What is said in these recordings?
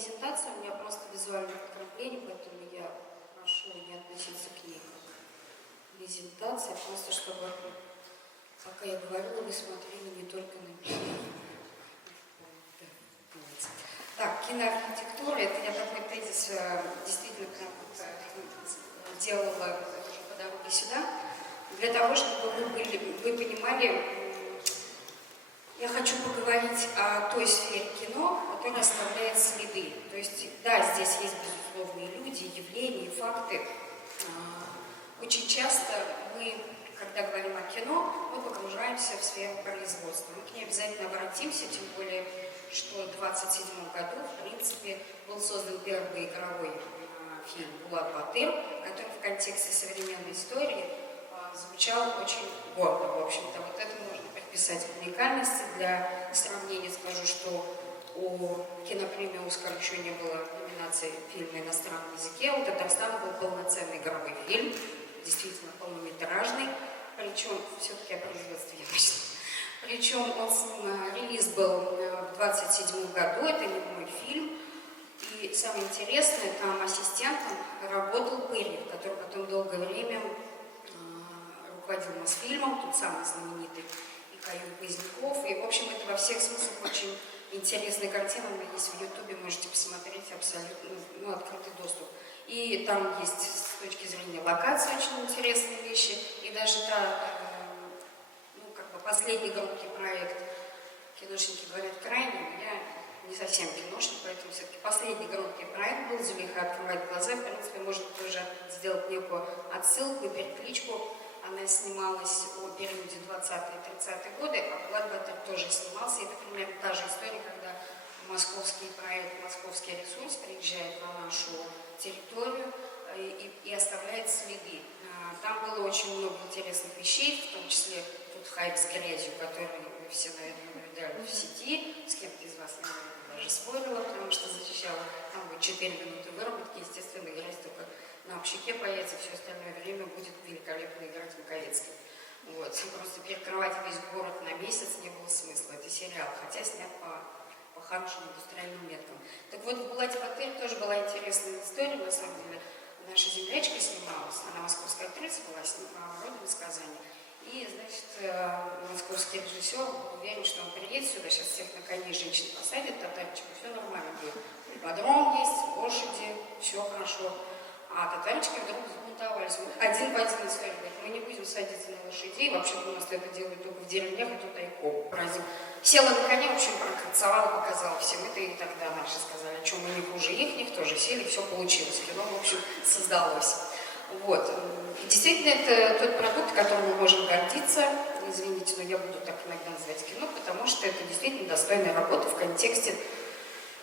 презентация, у меня просто визуальное подкрепление, поэтому я прошу не относиться к ней как презентация, просто чтобы, пока я говорила, вы смотрели не только на меня. Так, киноархитектура, это я такой тезис действительно прям делала уже по дороге сюда, для того, чтобы вы понимали. Я хочу поговорить о той сфере кино, которая оставляет следы. То есть, да, здесь есть безусловные люди, явления, факты. Очень часто мы, когда говорим о кино, мы погружаемся в сферу производства. Мы к ней обязательно обратимся, тем более, что в 1927 году, в принципе, был создан первый игровой фильм «Булат Батыр», который в контексте современной истории звучал очень гордо. В общем-то, вот это можно приписать к уникальности. Для сравнения скажу, что у кинопремии «Оскар» еще не было номинации фильма на иностранном языке. У Татарстана был полноценный игровой фильм, действительно полнометражный, причем все-таки о производстве я начну. Причем релиз был в 1927 году, это не мой фильм. И самое интересное, там ассистентом работал Пырьев, который потом долгое время руководил Мосфильмом, тот самый знаменитый, и Каюм Поздняков. И, в общем, это во всех смыслах очень интересная картина. Она есть в Ютубе, можете посмотреть, абсолютно открытый доступ. И там есть с точки зрения локации очень интересные вещи. И даже последний громкий проект «Киношники говорят крайне», я не совсем киношник, поэтому все-таки последний громкий проект был «Зулейха открывает глаза». В принципе, можно тоже сделать некую отсылку и перекличку. Она снималась о периоде 20-30-е годы, а Булат Батыр тоже снимался. Это примерно та же история, когда московский проект, московский ресурс приезжает на нашу территорию и оставляет следы. Там было очень много интересных вещей, в том числе тот хайп с грязью, который вы все, наверное, наблюдали в сети. С кем-то из вас, наверное, даже спорила, потому что защищала. Там будет 4 минуты выработки, естественно, грязь только на общаке появится, все остальное время будет великолепно играть Маковецкий. Вот. Просто перекрывать весь город на месяц не было смысла. Это сериал, хотя снят по хорошим индустриальным меткам. Так вот, в «Булате Батыре» тоже была интересная история, на самом деле. Наша землячка снималась, она московская актриса была, снимала «Родина сказания». И, значит, московский режиссер был уверен, что он приедет сюда, сейчас всех на коней женщин посадит, татарчик, все нормально будет. Ипподром есть, лошади, все хорошо. А татарчики вдруг взбунтовались. Один в один историю говорит, мы не будем садиться на лошадей, вообще-то у нас это делают только в деревнях, и тут тайком. Села на коня, в общем, прокольцевала, показала всем это, и тогда наши сказали, о чем мы не хуже их тоже сели, все получилось. Кино, в общем, создалось. Вот. И действительно, это тот продукт, которым мы можем гордиться. Извините, но я буду так иногда называть кино, потому что это действительно достойная работа в контексте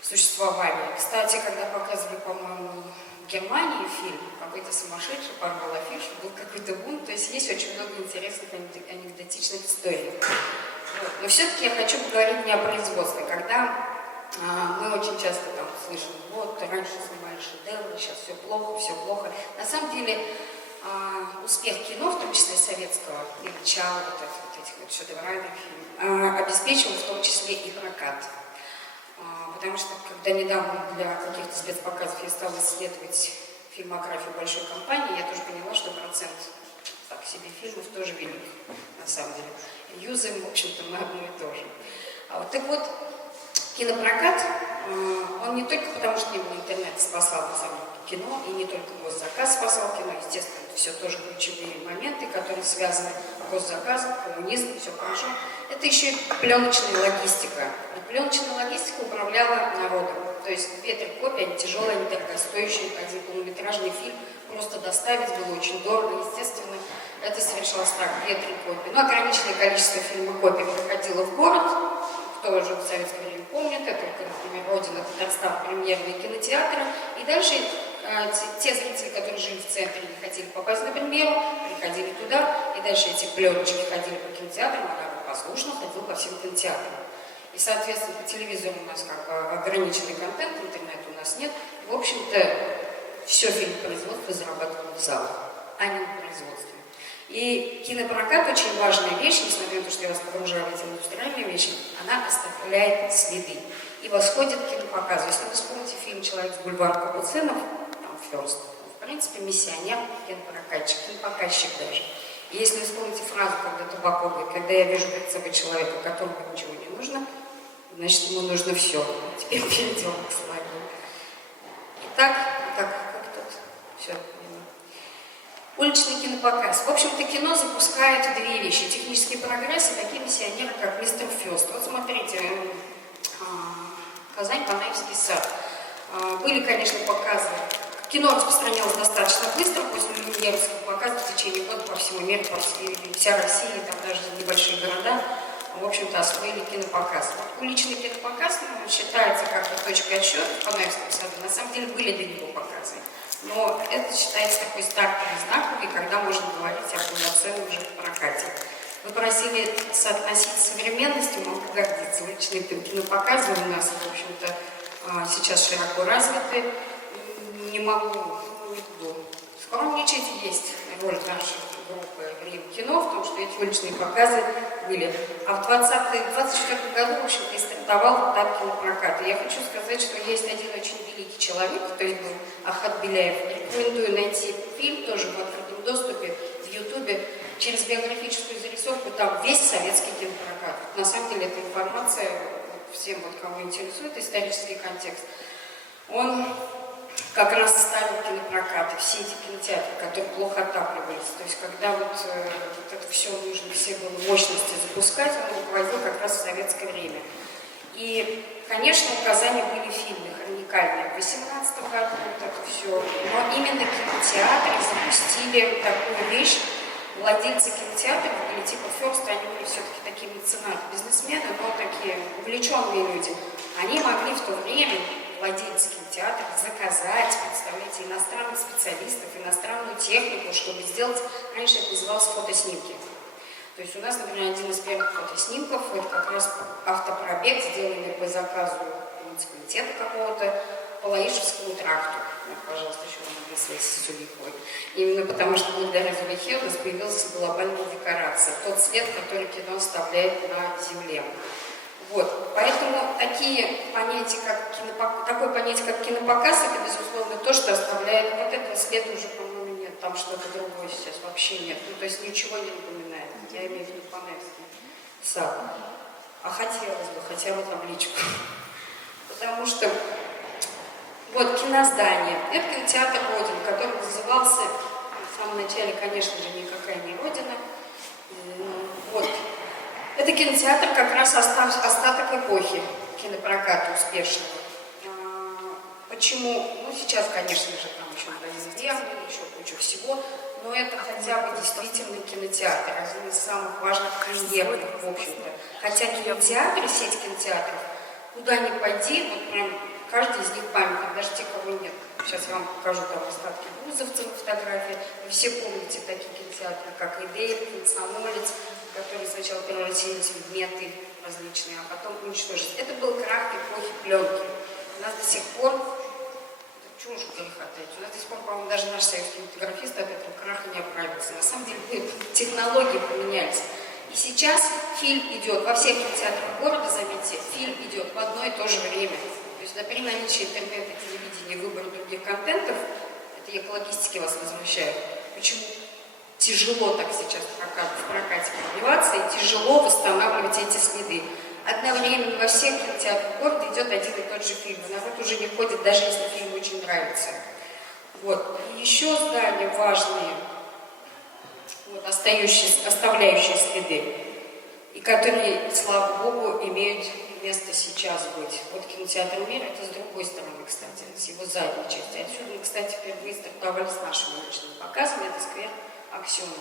существования. Кстати, когда показывали, по-моему, в Германии фильм, какой-то сумасшедший порвал афишу, был какой-то бунт, то есть есть очень много интересных анекдотичных историй. Вот. Но все-таки я хочу поговорить не о производстве. Когда мы очень часто там слышим, вот, раньше снимали шедевры, сейчас все плохо. На самом деле, успех кино, в том числе советского, и начало вот этих вот шедевральных фильмов, обеспечивал в том числе и прокат. Потому что, когда недавно для каких-то спецпоказов я стала исследовать фильмографию большой компании, я тоже поняла, что процент так себе фильмов тоже велик, на самом деле. Юзаем, в общем-то, на одно и то же. Так вот, кинопрокат, он не только потому, что не было интернета, спасал кино, и не только госзаказ спасал кино, естественно, это все тоже ключевые моменты, которые связаны с госзаказом, коммунизм, все хорошо. Это еще и пленочная логистика. И пленочная логистика управляла народом. То есть 2-3 копии, они тяжелые, они дорогостоящие, один полнометражный фильм просто доставить было очень дорого, естественно. Это совершалось так, 2-3 копии. Но ограниченное количество копий приходило в город, кто уже в советское время помнит, это, например, «Родина», Татарстан, премьерные кинотеатры. И дальше те зрители, которые жили в центре, не хотели попасть на премьеру, приходили туда, и дальше эти пленочки ходили по кинотеатрам, а послушно ходил по всем кинотеатрам. И, соответственно, по телевизору у нас как бы ограниченный контент, интернета у нас нет. И, в общем-то, все фильмопроизводство зарабатывало в залах, а не на производстве. И кинопрокат очень важная вещь, несмотря на то, что я вас погружаю в эти индустриальные вещи, она оставляет следы. И и восходит к кинопоказу. Если вы вспомните фильм «Человек с бульвара Капуцинов», там Фёрст, в принципе, миссионер, кинопрокатчик, кинопоказчик даже. И если вы вспомните фразу, когда Табаков говорит: когда я вижу перед собой человека, которому ничего не нужно, значит, ему нужно все. Теперь перейдем к слайду. Итак, как тут все. Уличный кинопоказ. В общем-то, кино запускает две вещи: технический прогресс и такие миссионеры, как мистер Фёст. Вот смотрите, Казань, Панаевский сад. Были, конечно, показы. Кино распространялось достаточно быстро, после люмьеровского показа в течение года по всему миру, вся Россия, там даже небольшие города, в общем-то, освоили кинопоказ. Вот уличный кинопоказ считается как-то точкой отсчета в Панаевском саду. На самом деле были до него показы. Но это считается такой стартовый знаковый, когда можно говорить о полноценном уже прокате. Вы просили соотносить с современностью, могу гордиться. Уличные кинопоказы у нас, в общем-то, сейчас широко развиты. Не могу, не буду скромничать, есть роль нашей группы «Рим кино» в том, что эти уличные показы были. А в 24 году, в общем-то, и стартовал этап кинопроката. Я хочу сказать, что есть один очень великий человек, то есть был Ахат Беляев. Рекомендую найти фильм, тоже в открытом доступе, в Ютубе, через биографическую зарисовку, там весь советский кинопрокат. На самом деле, эта информация, всем, вот, кого интересует исторический контекст, он как раз ставил кинопрокаты, все эти кинотеатры, которые плохо отапливались. То есть, когда вот это все нужно, все было мощности запускать, он руководил как раз в советское время. И, конечно, в Казани были фильмы хроникальные. В 18 году вот это все. Но именно кинотеатры запустили такую вещь. Владельцы кинотеатров были типа Фёрста, они были все-таки такие меценаты, бизнесмены, но такие увлеченные люди. Они могли в то время, владельцы кинотеатров, заказать, представляете, иностранных специалистов, иностранную технику, чтобы сделать, раньше это называлось фотоснимки. То есть у нас, например, один из первых фотоснимков, это как раз автопробег, сделанный по заказу муниципалитета какого-то по Лаишевскому тракту. Вот, пожалуйста, еще на связи с Зуликовой. Именно потому, что благодаря Зулихе у нас появилась глобальная декорация, тот след, который кино оставляет на земле. Вот. Поэтому такие понятия, такое понятие, как кинопоказ, это, безусловно, то, что оставляет. Вот этого следа уже, по-моему, нет. Там что-то другое сейчас вообще нет. Ну, то есть ничего не напоминает. Я имею в виду Панаевский сад. А хотелось бы, хотя бы табличку. Потому что вот киноздание. Это кинотеатр Родина, который назывался в самом начале, конечно же, никакая не Родина. Вот. Это кинотеатр как раз остаток эпохи кинопроката успешного. Почему? Ну, сейчас, конечно же, там еще Дорезервер, еще куча всего, но это хотя бы действительно кинотеатр, один из самых важных премьерных, в общем-то. Хотя кинотеатры, сеть кинотеатров, куда ни пойди, вот прям каждый из них памятник, даже те, кого нет. Сейчас я вам покажу там остатки Бузовцев, фотографии. Вы все помните такие кинотеатры, как Эдель, Комсомолец, которые сначала превратились в меты различные, а потом уничтожились. Это был крах эпохи пленки. У нас до сих пор, это чушь хватает, у нас до сих пор, по-моему, даже наш советский фотографист от этого краха не оправился. На самом деле технологии поменялись. И сейчас фильм идет во всех кинотеатрах города, заметьте, фильм идет в одно и то же время. То есть, при наличии интернета, телевидения, выбора других контентов, это я к логистике вас возвращаю. Почему тяжело так сейчас в прокате пробиваться и тяжело восстанавливать эти следы. Одновременно во всех кинотеатрах города идет один и тот же фильм. Народ уже не ходит, даже если фильм очень нравится. Вот. И еще здания важные, вот, оставляющие следы, и которые, слава богу, имеют место сейчас быть. Вот кинотеатр «Мир» — это с другой стороны, кстати, с его задней части. Отсюда мы, кстати, впервые стартовали с нашими уличными показами, это сквер Аксенова.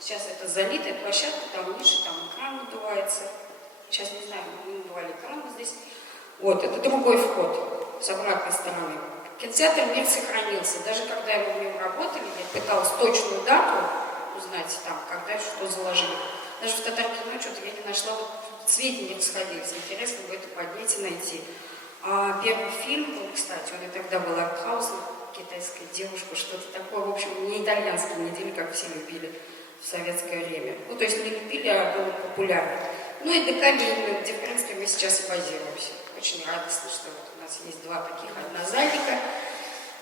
Сейчас это залитая площадка, там ниже, там экран надувается. Сейчас не знаю, мы надували экран здесь. Вот, это другой вход с обратной стороны. Кинотеатр «Мир» сохранился. Даже когда мы в нем работали, я пыталась точную дату узнать, там, когда что заложили. Даже в Татаркино что-то я не нашла, вот сведения расходились. Интересно бы это поднять и найти. А первый фильм был, кстати, он и тогда был артхаусом, китайская девушка, что-то такое, в общем, не итальянский, не делили, как все любили в советское время. Ну, то есть не любили, а было популярно. Ну и ДК Ленина, где, в принципе, мы сейчас и базируемся. очень радостно, что вот у нас есть два таких однозальника.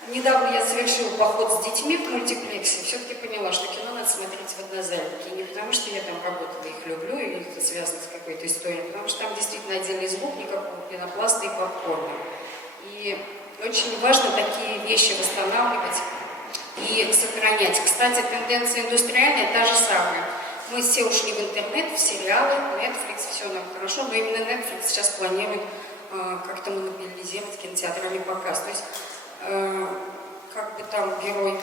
Недавно я совершила поход с детьми в мультиплексе, все-таки поняла, что кино надо смотреть в однозальнике. И не потому, что я там работала, их люблю, или это связано с какой-то историей, потому что там действительно отдельный звук, никакого пенопласта и попкорна. И очень важно такие вещи восстанавливать и сохранять. Кстати, тенденция индустриальная та же самая. Мы все ушли в интернет, в сериалы, Netflix, все нам хорошо, но именно Netflix сейчас планирует как-то монополизировать кинотеатрами показ. То есть, как бы там герой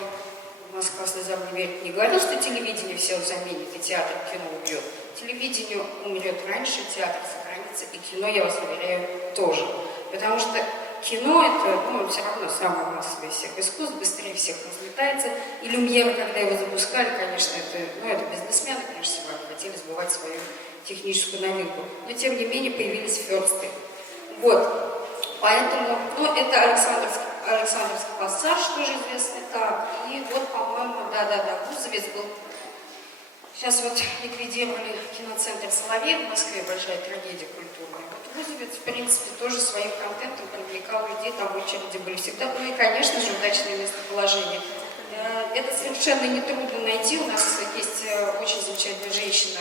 Москва слезам не верит, не говорил, что телевидение все заменит, и театр кино убьет. Телевидение умрет раньше, театр сохранится, и кино, я вас уверяю, тоже. Потому что кино это, все равно самое массовое из всех искусств, быстрее всех разлетается. И Люмьера, когда его запускали, конечно, это бизнесмены, прежде всего, хотели сбывать свою техническую новинку. Но, тем не менее, появились ферсты. Вот. Поэтому, это Александровский пассаж, тоже известный так. И вот, по-моему, Гузовец был. Сейчас вот ликвидировали киноцентр «Соловей» в Москве, большая трагедия культурная. Вот Гузовец, в принципе, тоже своим контентом привлекал людей, там очереди были всегда. Ну и, конечно же, удачное местоположение. Это совершенно нетрудно найти. У нас есть очень замечательная женщина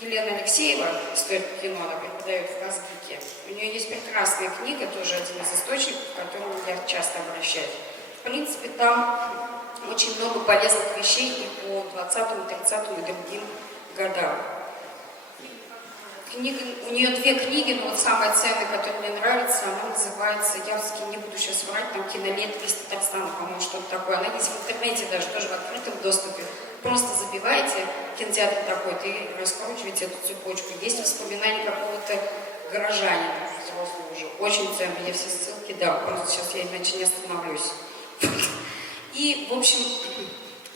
Елена Алексеева, историк кино, она преподает в Казгике. У нее есть прекрасная книга, тоже один из источников, к которому я часто обращаюсь. В принципе, там очень много полезных вещей и по 20-му, 30-му и другим годам. У нее две книги, но вот самая ценная, которая мне нравится, она называется, я не буду сейчас врать, там «Кинолет из Татарстана», по-моему, что-то такое. Она есть в интернете даже, тоже в открытом доступе. Просто забиваете кинотеатр такой-то и раскручиваете эту цепочку. Есть воспоминания какого-то горожанина, взрослого уже. Очень ценно, я все ссылки дам, просто сейчас я иначе не остановлюсь. И, в общем,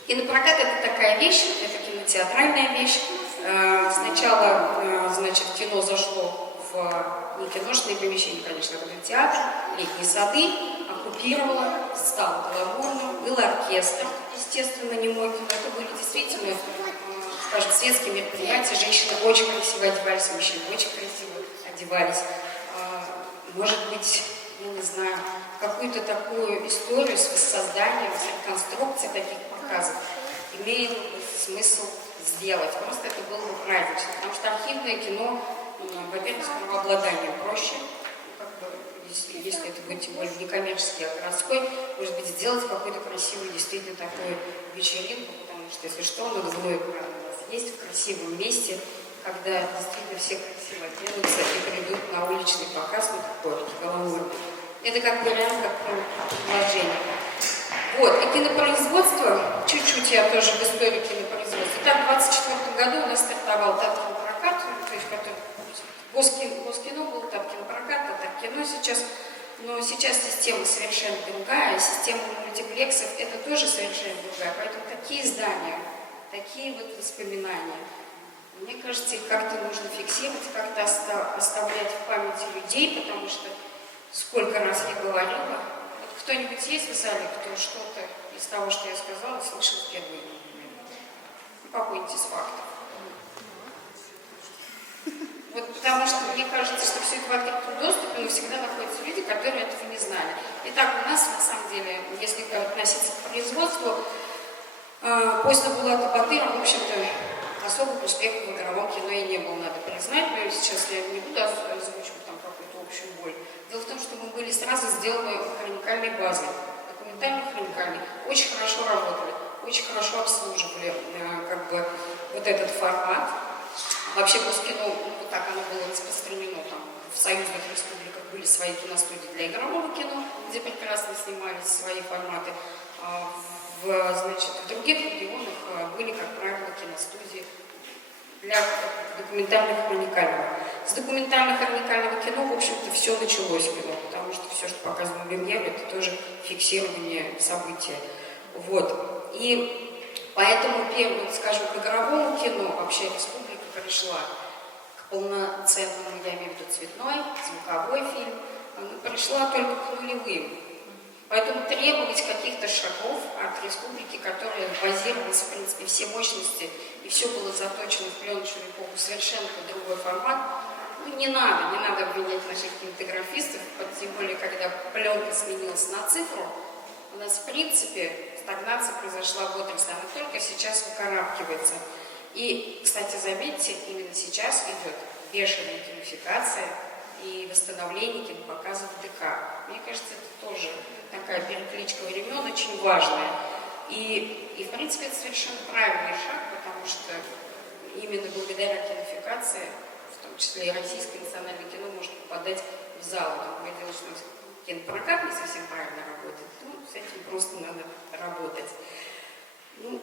кинопрокат это такая вещь, это кинотеатральная вещь. Сначала, значит, кино зашло в не киношные помещения, конечно, а в театр, летние сады, оккупировало, стало гламурным, был оркестр, естественно, немой кино. Это были действительно, скажем, светские мероприятия, женщины очень красиво одевались, мужчины очень красиво одевались. Может быть, я не знаю, какую-то такую историю с воссозданием, с реконструкцией таких показов имеет смысл сделать. Просто это было бы празднично, потому что архивное кино, во-первых, с правообладанием проще, если это будет тем более не коммерческий, а городской, может быть, сделать какую-то красивую, действительно такую вечеринку, потому что, если что, на двое экран у нас есть в красивом месте, когда действительно все красиво оденутся и придут на уличный показ, такой гламурный. Это как вариант, как предложение. Вот, и кинопроизводство, чуть-чуть я тоже в истории кинопроизводства. Так, в 1924 году у нас стартовал Таткинопрокат, то есть который Госкино был, Таткинопрокат, Татаркино сейчас. Но сейчас система совершенно другая, система мультиплексов это тоже совершенно другая. Поэтому такие здания, такие вот воспоминания, мне кажется, их как-то нужно фиксировать, как-то оставлять в памяти людей, потому что сколько раз я говорила, кто-нибудь есть в зале, кто что-то из того, что я сказала, слышал впервые? Попойте с фактов. Вот потому что мне кажется, что все это в открытом доступе, но всегда находятся люди, которые этого не знали. Итак, у нас, на самом деле, если относиться к производству, после Булата Батыра, в общем-то, особых успехов в игровом кино и не было, надо признать, но сейчас я не буду озвучивать там какую-то общую боль. Дело в том, что мы были сразу сделаны хроникальной базой, документально-хроникальной, очень хорошо работали, очень хорошо обслуживали вот этот формат. Вообще Госкино, вот так оно было распространено, там в союзных республиках были свои киностудии для игрового кино, где прекрасно снимались свои форматы. В других регионах были, как правило, киностудии для документально-хроникального. С документально-хроникального кино, в общем-то, все началось кино, потому что все, что показано в Люмьере, это тоже фиксирование события. Вот. И поэтому, скажем, к игровому кино вообще республика пришла к полноценному, я имею в виду цветной, звуковой фильм, пришла только к нулевым. Поэтому требовать каких-то шагов от республики, которая базировалась, в принципе, все мощности, и все было заточено в пленочную эпоху, совершенно под другой формат, не надо обвинять наших кинематографистов, тем более, когда пленка сменилась на цифру, у нас, в принципе, стагнация произошла в отрасли, она только сейчас выкарабкивается. И, кстати, заметьте, именно сейчас идет бешеная кинофикация и восстановление кинопоказов в ДК. Мне кажется, это тоже такая перекличка времен очень важная. И, в принципе, это совершенно правильный шаг, потому что именно благодаря кинофикации, в том числе и российское национальное кино, может попадать в зал. Другое дело, что кинопрокат не совсем правильно работает. Ну, с этим просто надо работать. Ну,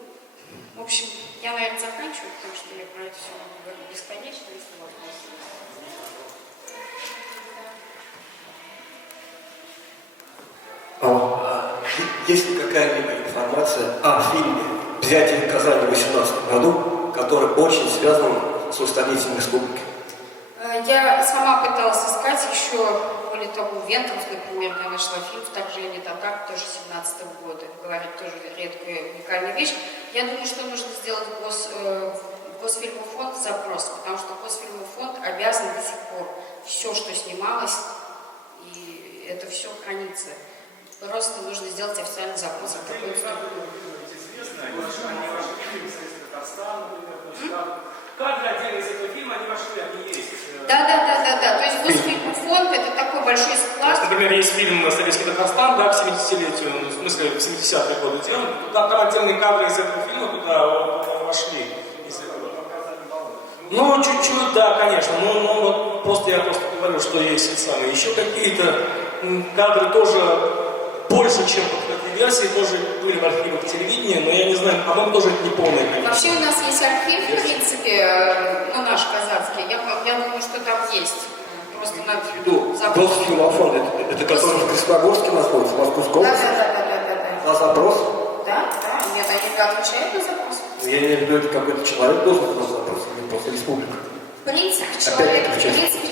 в общем, я, наверное, заканчиваю, потому что я про это все говорю бесконечно, если вопросы. Есть ли какая-либо информация о фильме «Взятие Казани» в 2018 году, который очень связан с столетием республики? Я сама пыталась искать еще, более того, Вентров, например, я нашла фильм «Вторжение татар», тоже 17 года. Говорит, тоже редкая, уникальная вещь. Я думаю, что нужно сделать в Госфильмофонд запрос, потому что Госфильмофонд обязан до сих пор все, что снималось, и это все хранится. Просто нужно сделать официальный запрос. Кадры отдельно из этого фильма, они вошли, они есть. Да. То есть Госфильмофонд — это такой большой склад. Например, есть фильм «Советский Татарстан», да, к 70-летию, в смысле, в 70-е годы делали. Там отдельные кадры из этого фильма туда вошли. Ну, чуть-чуть, да, конечно. Но вот я просто говорю, что есть самые. Еще какие-то кадры тоже больше, чем в этой версии, тоже были в архивах телевидения, но я не знаю, по-моему, тоже это не полное количество. Вообще у нас есть архив, в принципе, ну, наш казахский. Я думаю, что там есть. Просто надо в виду. Госфильмофонд, это который в Красногорске находится, в Московской области? Да. На запрос? Да. Нет, они отвечают на запрос. Я имею в виду, это какой-то человек должен на запрос, не просто республика. В принципе,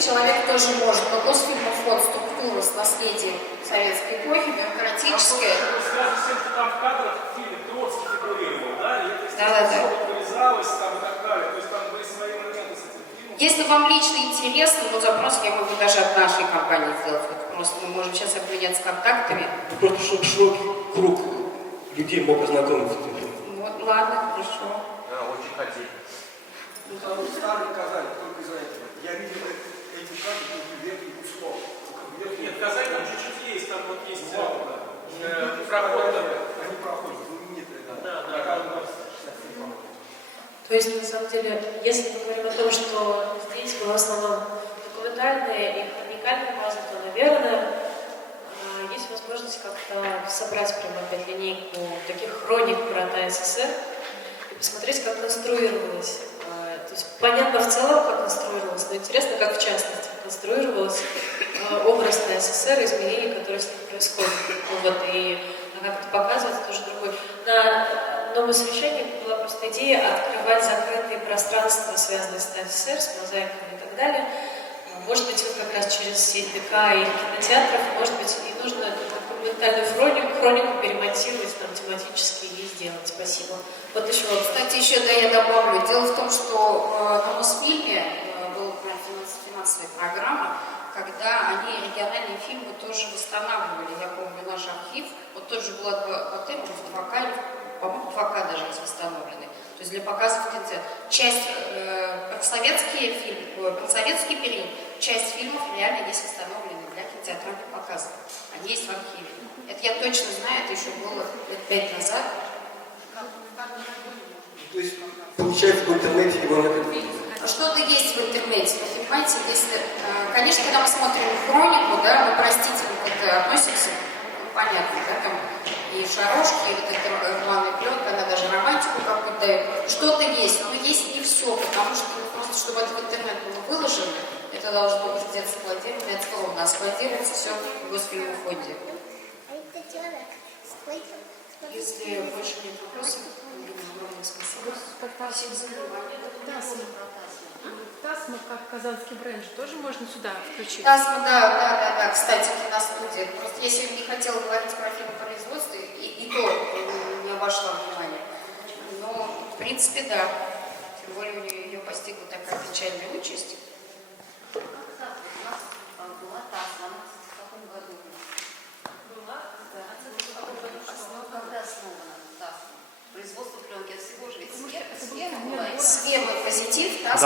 человек тоже может, но Госфильмофонд, структура с наследием советской эпохи, бюрократическая. Связано с тем, что там в кадрах в фильме Троцкий фигурировал, да? И это, Да. вырезалось там и так далее. То есть там были свои моменты с этим фильмом. Если вам лично интересно, то запрос я могу даже от нашей компании сделать. Вот просто мы можем сейчас обменяться контактами. Просто чтобы широкий круг людей мог ознакомиться с этим фильмом. Вот, ладно, хорошо. Да, очень хотели. Старый Казань, только из-за этого. Я видел эти кадры только вверх и услов. Нет, Казань там чуть-чуть есть, там вот есть Проход. проход. Они проходят, знаменитые. Да. То есть, на самом деле, если мы говорим о том, что здесь была в основном документальная и хроникальная база, то, наверное, есть возможность как-то собрать прямо опять линейку таких хроник про СССР и посмотреть, как конструировалось. То есть понятно в целом, как конструировалось, но интересно, как в частности конструировалось образ СССР, изменения, которые с ним происходят. Вот, и как это показывается, тоже другой. На новом совещании была просто идея открывать закрытые пространства, связанные с СССР, с мозаиками и так далее. Может быть, вот как раз через сеть ДК и кинотеатров, может быть, и нужно документальную хронику перемонтировать там тематически и сделать. Спасибо. Вот еще вопрос. Кстати, еще я добавлю. Дело в том, что на Мосфильме была финансовая программа, когда они региональные фильмы тоже восстанавливали. Я помню наш архив, вот тот же Булат Батыров в 2К, по-моему, 2К даже есть восстановлены. То есть для показов в кинотеатре. Часть про советский период, часть фильмов реально есть восстановлены для кинотеатральных показов. Они есть в архиве. Это я точно знаю, это еще было лет 5 назад. То есть, получается, в интернете его нет? Что-то есть в интернете, вы понимаете, если, конечно, когда мы смотрим хронику, да, мы простительно как-то относимся, ну, понятно, да, там и шарошки, и вот эта рваная пленка, она даже романтику какую-то дает. Что-то есть, но есть не все, потому что просто, чтобы это в интернет было выложено, это должно быть где-то складировано, это скромно, а складируется все в Госфильмофонде. Если больше нет вопросов, огромное спасибо. Всем за внимание. Тасма, как казанский бренд, тоже можно сюда включить? Тасма, да, кстати, киностудия. Просто я сегодня не хотела говорить про фильмопроизводство, и то не обошла внимания. Но, в принципе, да. Тем более ее постигла такая печальная участь.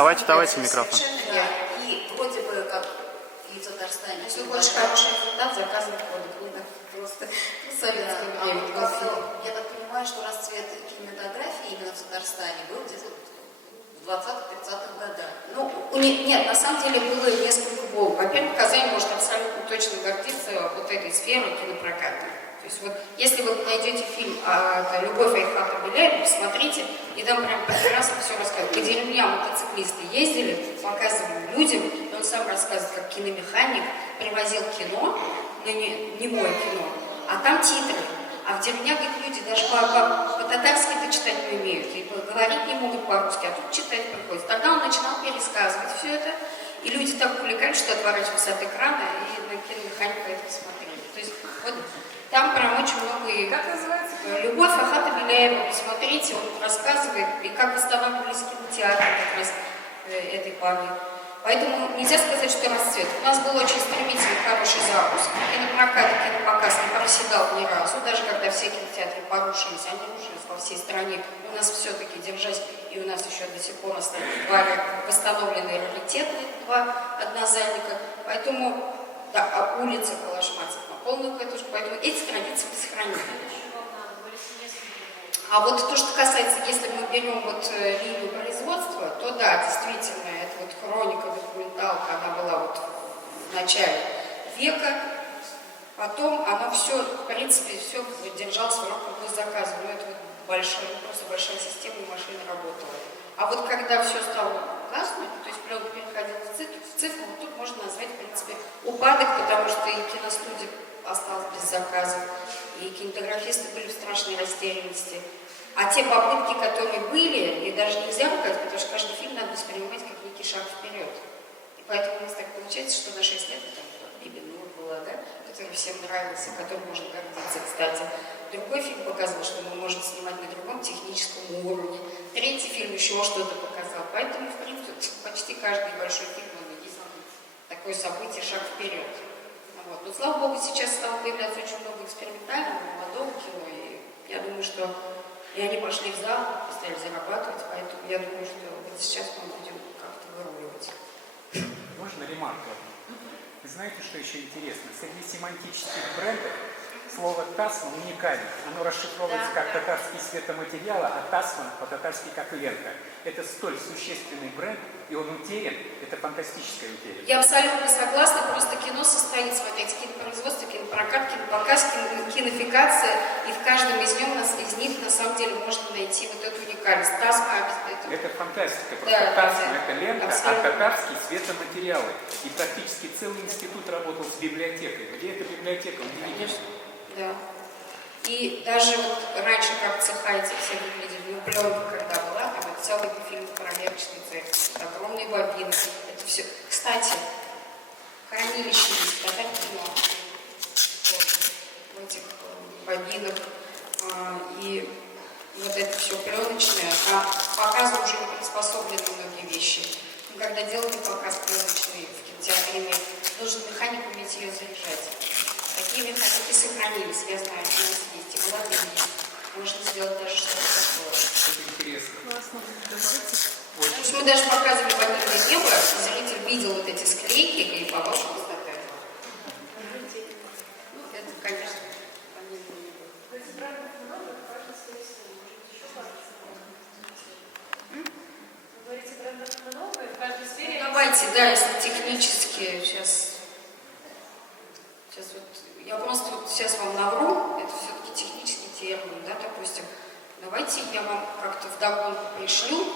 Давайте микрофон. Совершенно верно. И вроде бы как и в Татарстане. Если больше хороший результат, заказан кодек. Не так просто в советское время. Я так понимаю, что расцвет кинематографии именно в Татарстане был где-то в 20-30-х годах. Ну, нет, на самом деле было несколько волн. Во-первых, Казань может абсолютно точно гордиться вот этой сферой кинопроката. То есть вот, если вы найдете фильм «Любовь Айхата Беляева», посмотрите, и там прям прекрасно все рассказывают. По деревням мотоциклисты ездили, показывали людям, и он сам рассказывает, как киномеханик привозил кино, но не мое кино, а там титры. А в деревнях люди даже по-татарски это читать не умеют, и говорить не могут по-русски, а тут читать приходится. Тогда он начинал пересказывать все это, и люди так увлекались, что отворачивались от экрана и на киномеханика это смотрели. То есть вот там прям очень много... И Как называется? «Любовь» Ахата Беляева, посмотрите, он рассказывает, и как восстанавливались кинотеатры как раз этой пары. Поэтому нельзя сказать, что расцвет. У нас был очень стремительный, хороший запуск. Кинопрокат, кинопоказ не проседал ни разу, даже когда все кинотеатры порушились, они рушились по всей стране. У нас все-таки, держась, и у нас еще до сих пор остались два восстановленные раритетные, два однозальника. Поэтому, да, а улица Калашматов на полную катушку, поэтому эти традиции сохранены. А вот то, что касается, если мы берем вот линию производства, то да, действительно, это вот хроника, документалка, она была вот в начале века, потом оно все, в принципе, все держалось в рамках госзаказа, но это вот просто большая система, и машина работала. А вот когда все стало гаснуть, то есть пленка переходила в цифру, вот тут можно назвать, в принципе, упадок, потому что и киностудия осталась без заказов, и кинематографисты были в страшной растерянности. А те попытки, которые были, их даже нельзя ругать, потому что каждый фильм надо воспринимать как некий шаг вперед. И поэтому у нас так получается, что на 6 лет там Биби Нур была, да, который всем нравился, которым можно гордиться, кстати. Другой фильм показывал, что мы можем снимать на другом техническом уровне. Третий фильм еще что-то показал. Поэтому, в принципе, почти каждый большой фильм, он есть такое событие, шаг вперед. Вот. Но, слава богу, сейчас стало появляться очень много экспериментального, молодого кино, и я думаю, что и они пошли в зал, стали зарабатывать, поэтому я думаю, что вот сейчас мы будем как-то выруливать. Можно ремарку? Вы знаете, что еще интересно? Среди семантических брендов слово «тасма» уникально. Оно расшифровывается как татарский светоматериал, а «тасма» по-татарски как «лента». Это столь существенный бренд, и он утерян. Это фантастическая утеря. Я абсолютно согласна, просто кино состоит, смотрите, кинопроизводство, кинопрокат, кинопоказ, кинофикация, и в каждом из них на самом деле можно найти вот эту уникальность. Тасма, это фантастика. Просто да, тасма да, это лента, абсолютно. а татарский светоматериалы. И практически целый институт работал с библиотекой. Где эта библиотека? Конечно, да. И даже вот раньше, как цеха эти все выглядели, ну, пленка когда была, там вот целый фильм проверочный цех, огромные бобины, это все. Кстати, хранилище есть, да, кино, в этих бобинах, и вот это все пленочное, а показу уже не приспособлены многие вещи. Мы когда делали показ пленочный в кинотеатре, должен механик уметь ее заряжать. Такие механики сохранились, я знаю, что у нас есть, и молодые есть. Можно сделать даже что-то такое. Это интересно. Классно. То есть мы даже показывали ванильное небо, и зритель видел вот эти склейки и побольше высоты. Ну, это, конечно, ванильное небо. Давайте, да, если технически, сейчас вот, я просто вот сейчас вам навру, это все-таки технический термин, да, допустим, давайте я вам как-то вдогонку пришлю,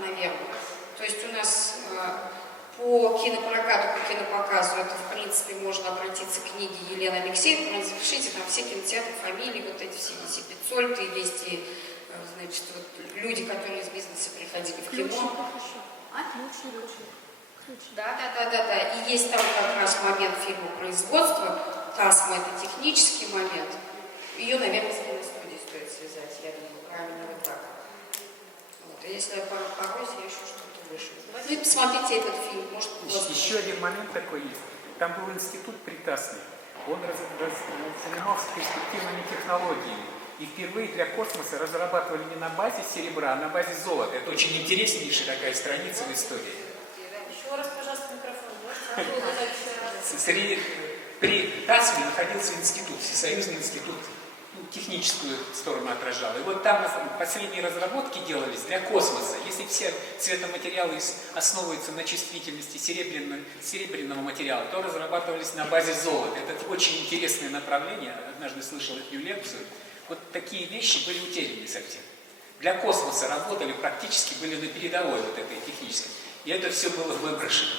наверное. То есть у нас по кинопрокату, по кинопоказу, это, в принципе, можно обратиться к книге Елены Алексеевны, запишите там все кинотеатры, фамилии, вот эти все, есть и Петцольты, есть и, значит, вот, люди, которые из бизнеса приходили в кино. Да. И есть там как раз момент фильма производства, ТАСМа — это технический момент. Ее, наверное, с киностудией стоит связать, я думаю, правильно вот так. Вот. А если я порвусь, я еще что-то вышлю. Ну и посмотрите этот фильм, может, Еще один момент такой есть. Там был институт прекрасный. Он занимался перспективными технологиями. И впервые для космоса разрабатывали не на базе серебра, а на базе золота. Это очень интереснейшая такая страница в истории. Еще раз, пожалуйста, микрофон. Можете При ТАСМе находился институт, Всесоюзный институт, ну, техническую сторону отражал. И вот там последние разработки делались для космоса. Если все цветоматериалы основываются на чувствительности серебряного материала, то разрабатывались на базе золота. Это очень интересное направление. Однажды слышал эту лекцию. Вот такие вещи были утеряны совсем. Для космоса работали, практически были на передовой вот этой технической. И это все было выброшено.